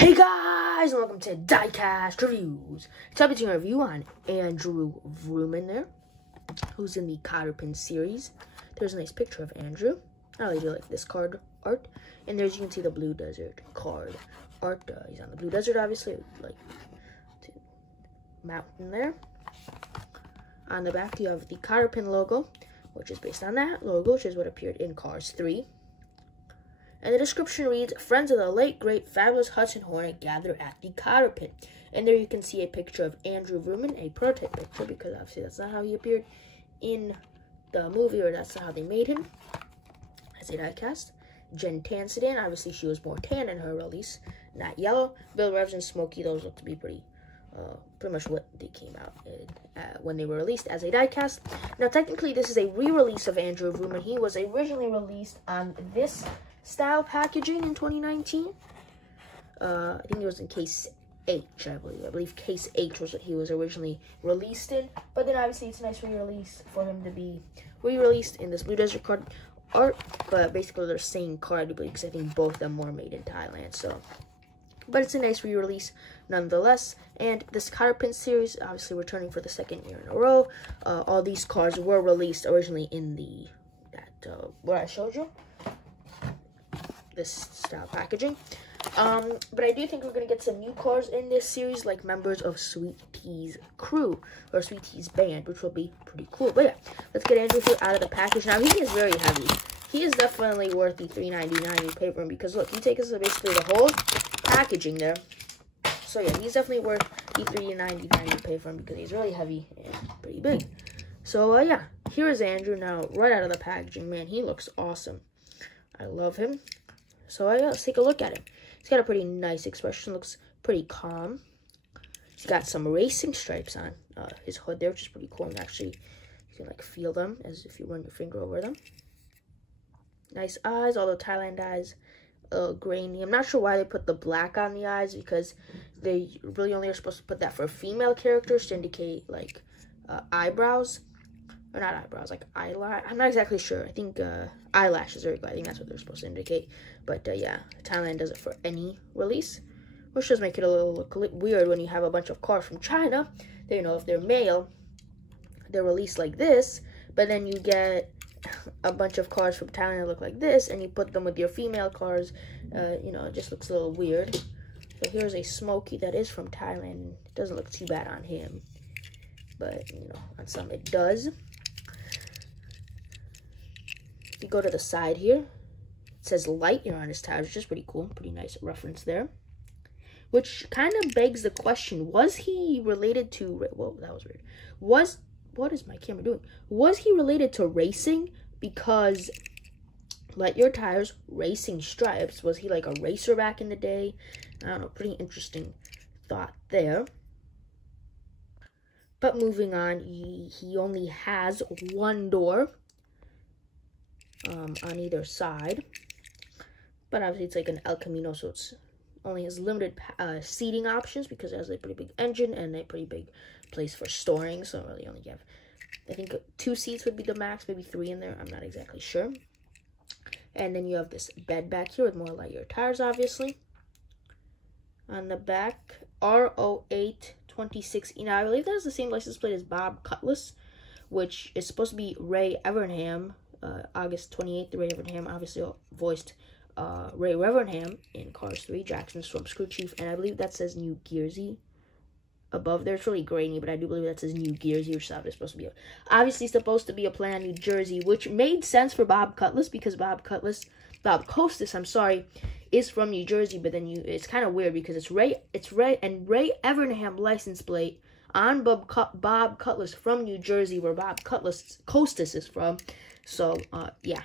Hey guys, and welcome to Diecast Reviews. Today I'm doing a review on Andrew Vrooman there, who's in the Cotter Pin series. There's a nice picture of Andrew. I really do like this card art. And there's, you can see the Blue Desert card art. He's on the Blue Desert, obviously, like mountain there. On the back, you have the Cotter Pin logo, which is based on that logo, which is what appeared in Cars 3. And the description reads, friends of the late, great, fabulous Hudson Hornet gather at the Cotter Pin. And there you can see a picture of Andrew Vrooman, a prototype picture, because obviously that's not how he appeared in the movie, or that's not how they made him as a diecast. Jen Tan sedan, obviously she was more tan in her release, not yellow. Bill Revs and Smokey, those look to be pretty much what they came out when they were released as a diecast. Now, technically, this is a re-release of Andrew Vrooman. He was originally released on this style packaging in 2019. I think it was in case H, I believe. I believe case H was what he was originally released in. But then obviously it's a nice re-release for him to be re-released in this Blue Desert card art. But basically they're the same card, because I think both of them were made in Thailand. So, but it's a nice re-release nonetheless. And this Cotter Pin series, obviously returning for the second year in a row. All these cards were released originally in where I showed you. This style packaging. But I do think we're going to get some new cards in this series, like members of Sweet Tea's crew, or Sweet Tea's band, which will be pretty cool. But yeah, let's get Andrew here out of the package. Now, he is very heavy. He is definitely worth the $3.99 you pay for him, because look, he takes us basically the whole packaging there. So yeah, he's definitely worth the $3.99 you pay for him, because he's really heavy and pretty big. So yeah, here is Andrew now, right out of the packaging. Man, he looks awesome. I love him. So yeah, let's take a look at him. He's got a pretty nice expression, looks pretty calm. He's got some racing stripes on his hood there, which is pretty cool. And actually, you can like feel them as if you run your finger over them. Nice eyes, although Thailand eyes, grainy. I'm not sure why they put the black on the eyes, because they really only are supposed to put that for female characters to indicate like eyebrows. Or not eyebrows, like eyelash. I'm not exactly sure. I think eyelashes, there we go. I think that's what they're supposed to indicate. But yeah, Thailand does it for any release, which does make it a little look weird when you have a bunch of cars from China. They, you know, if they're male, they're released like this. But then you get a bunch of cars from Thailand that look like this, and you put them with your female cars. You know, it just looks a little weird. So here's a Smokey that is from Thailand. It doesn't look too bad on him, but you know, on some it does. If you go to the side here, it says Lightyear on his tires, which is pretty cool. Pretty nice reference there. Which kind of begs the question, was he related to... Whoa, that was weird. What is my camera doing? Was he related to racing? Because Lightyear tires, racing stripes. Was he like a racer back in the day? I don't know, pretty interesting thought there. But moving on, he only has one door on either side, but obviously it's like an El Camino, so it's only has limited seating options, because it has a pretty big engine and a pretty big place for storing. So really only have, I think 2 seats would be the max, maybe 3 in there, I'm not exactly sure. And then you have this bed back here with more Lightyear tires, obviously. On the back, R08 2016. Now I believe that is the same license plate as Bob Cutlass, which is supposed to be Ray Evernham. August 28th, Ray Evernham obviously voiced Ray Evernham in Cars 3, Jackson's from Screw Chief, and I believe that says New Gearsy above there. It's really grainy, but I do believe that says New Gearsy, which is obviously supposed to be a play on New Jersey, which made sense for Bob Cutlass, because Bob Costas, I'm sorry, is from New Jersey, but then it's kind of weird because it's Ray Ray Evernham license plate on Bob Cutlass from New Jersey, where Bob Costas is from. So, yeah,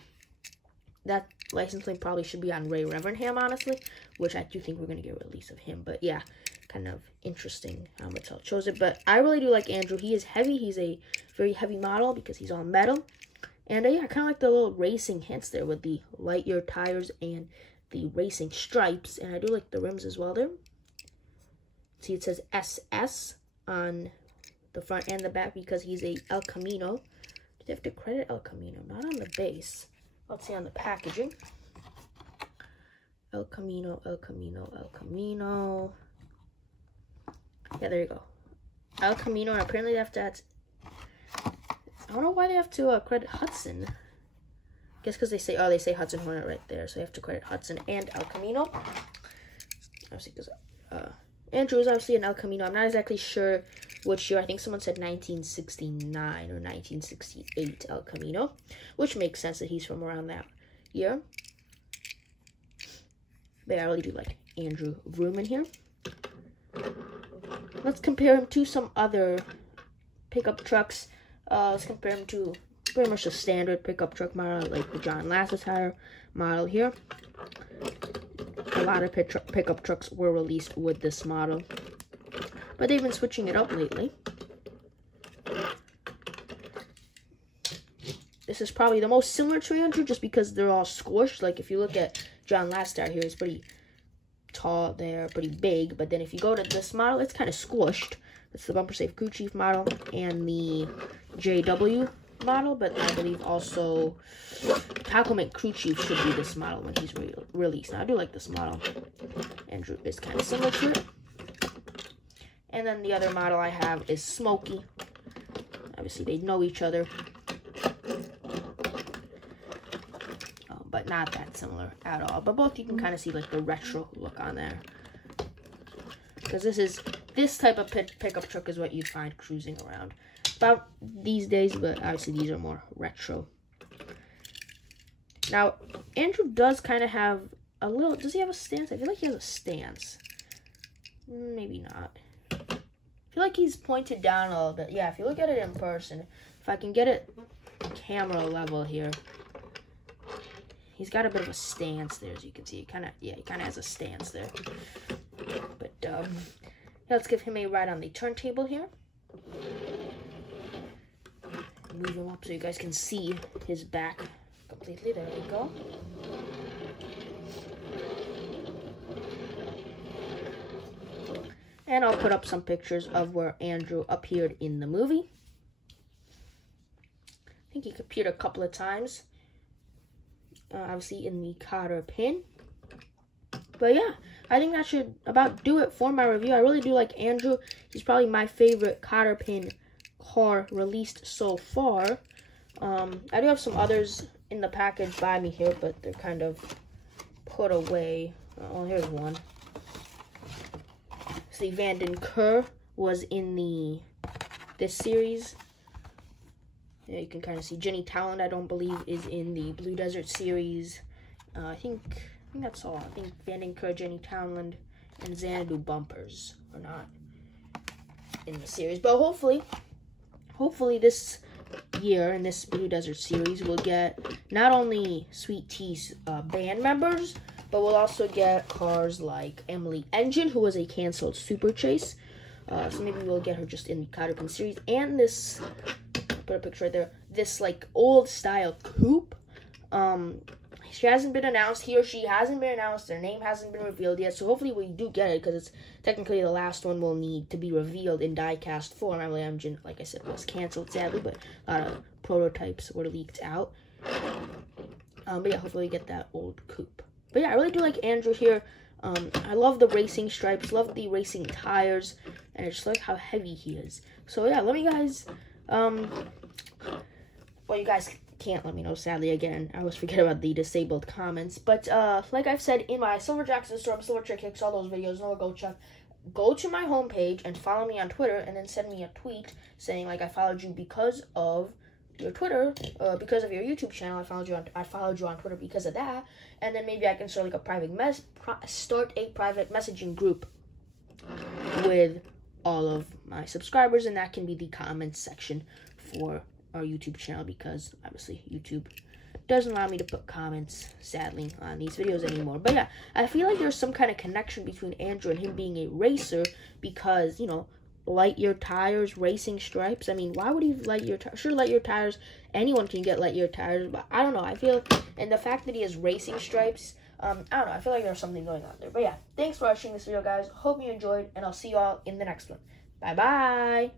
that license plate probably should be on Ray Evernham, honestly, which I do think we're going to get a release of him. But, yeah, kind of interesting how Mattel chose it. But I really do like Andrew. He is heavy. He's a very heavy model because he's all metal. And, yeah, I kind of like the little racing hints there with the Lightyear tires and the racing stripes. And I do like the rims as well there. See, it says SS on the front and the back because he's a El Camino. They have to credit El Camino, not on the base. Let's see on the packaging. El Camino, El Camino, El Camino. Yeah, there you go. El Camino, and apparently they have to add... I don't know why they have to credit Hudson. I guess because they say Hudson Hornet right there, so they have to credit Hudson and El Camino. Obviously, because Andrew is obviously an El Camino. I'm not exactly sure which year. I think someone said 1969 or 1968 El Camino, which makes sense that he's from around that year. But I really do like Andrew Vrooman here. Let's compare him to some other pickup trucks. Let's compare him to pretty much a standard pickup truck model, like the John Lasseter model here. A lot of pickup trucks were released with this model, but they've been switching it up lately. This is probably the most similar to Andrew, just because they're all squished. Like, if you look at John Lasseter here, he's pretty tall there, pretty big, but then if you go to this model, it's kind of squished. It's the bumper safe crew chief model and the JW model, but I believe also Tacklement crew chief should be this model when he's released. Now, I do like this model. Andrew is kind of similar to it. And then the other model I have is Smokey. Obviously, they know each other, but not that similar at all. But both you can kind of see like the retro look on there, because this type of pickup truck is what you'd find cruising around about these days, but obviously these are more retro. Now, Andrew does kind of have a little... Does he have a stance? I feel like he has a stance. Maybe not. I feel like he's pointed down a little bit. Yeah, if you look at it in person, if I can get it camera level here, he's got a bit of a stance there, as you can see. He kind of has a stance there. But let's give him a ride on the turntable here. Move him up so you guys can see his back completely. There we go. And I'll put up some pictures of where Andrew appeared in the movie. I think he appeared a couple of times. Obviously in the Cotter Pin. But yeah, I think that should about do it for my review. I really do like Andrew. He's probably my favorite Cotter Pin car released so far. I do have some others in the package by me here, but they're kind of put away. Oh, here's one. See, Vanden Kerr was in this series. Yeah, you can kind of see Jenny Talent, I don't believe, is in the Blue Desert series. I think that's all. I think Vanden Kerr, Jenny Townland, and Xanadu Bumpers are not in the series. But hopefully this year in this Blue Desert series, we'll get not only Sweet Tea's band members, but we'll also get cars like Emily Engine, who was a canceled Super Chase. So maybe we'll get her just in the Cotter Pin series. And this, put a picture right there, this like old style coupe. She hasn't been announced. He or she hasn't been announced. Their name hasn't been revealed yet. So hopefully we do get it, because it's technically the last one we'll need to be revealed in diecast form. Emily Engine, like I said, was canceled sadly, but a lot of prototypes were leaked out. But yeah, hopefully we get that old coupe. But yeah, I really do like Andrew here. I love the racing stripes, love the racing tires, and I just like how heavy he is. So yeah, let me guys, well, you guys can't let me know, sadly. Again, I always forget about the disabled comments. But like I've said in my Silver Jackson Storm, Silver Trick Kicks, all those videos, go to my homepage and follow me on Twitter, and then send me a tweet saying like I followed you because of your Twitter, because of your YouTube channel. I followed you on Twitter because of that, and then maybe I can start like a private messaging group with all of my subscribers, and that can be the comments section for our YouTube channel, because obviously YouTube doesn't allow me to put comments, sadly, on these videos anymore. But yeah, I feel like there's some kind of connection between Andrew and him being a racer, because, you know, light year tires, racing stripes. I mean, why would he light year tires? Sure, light year tires, anyone can get light year tires, but I don't know. I feel, and the fact that he has racing stripes, I don't know. I feel like there's something going on there. But yeah, thanks for watching this video, guys. Hope you enjoyed, and I'll see you all in the next one. Bye-bye.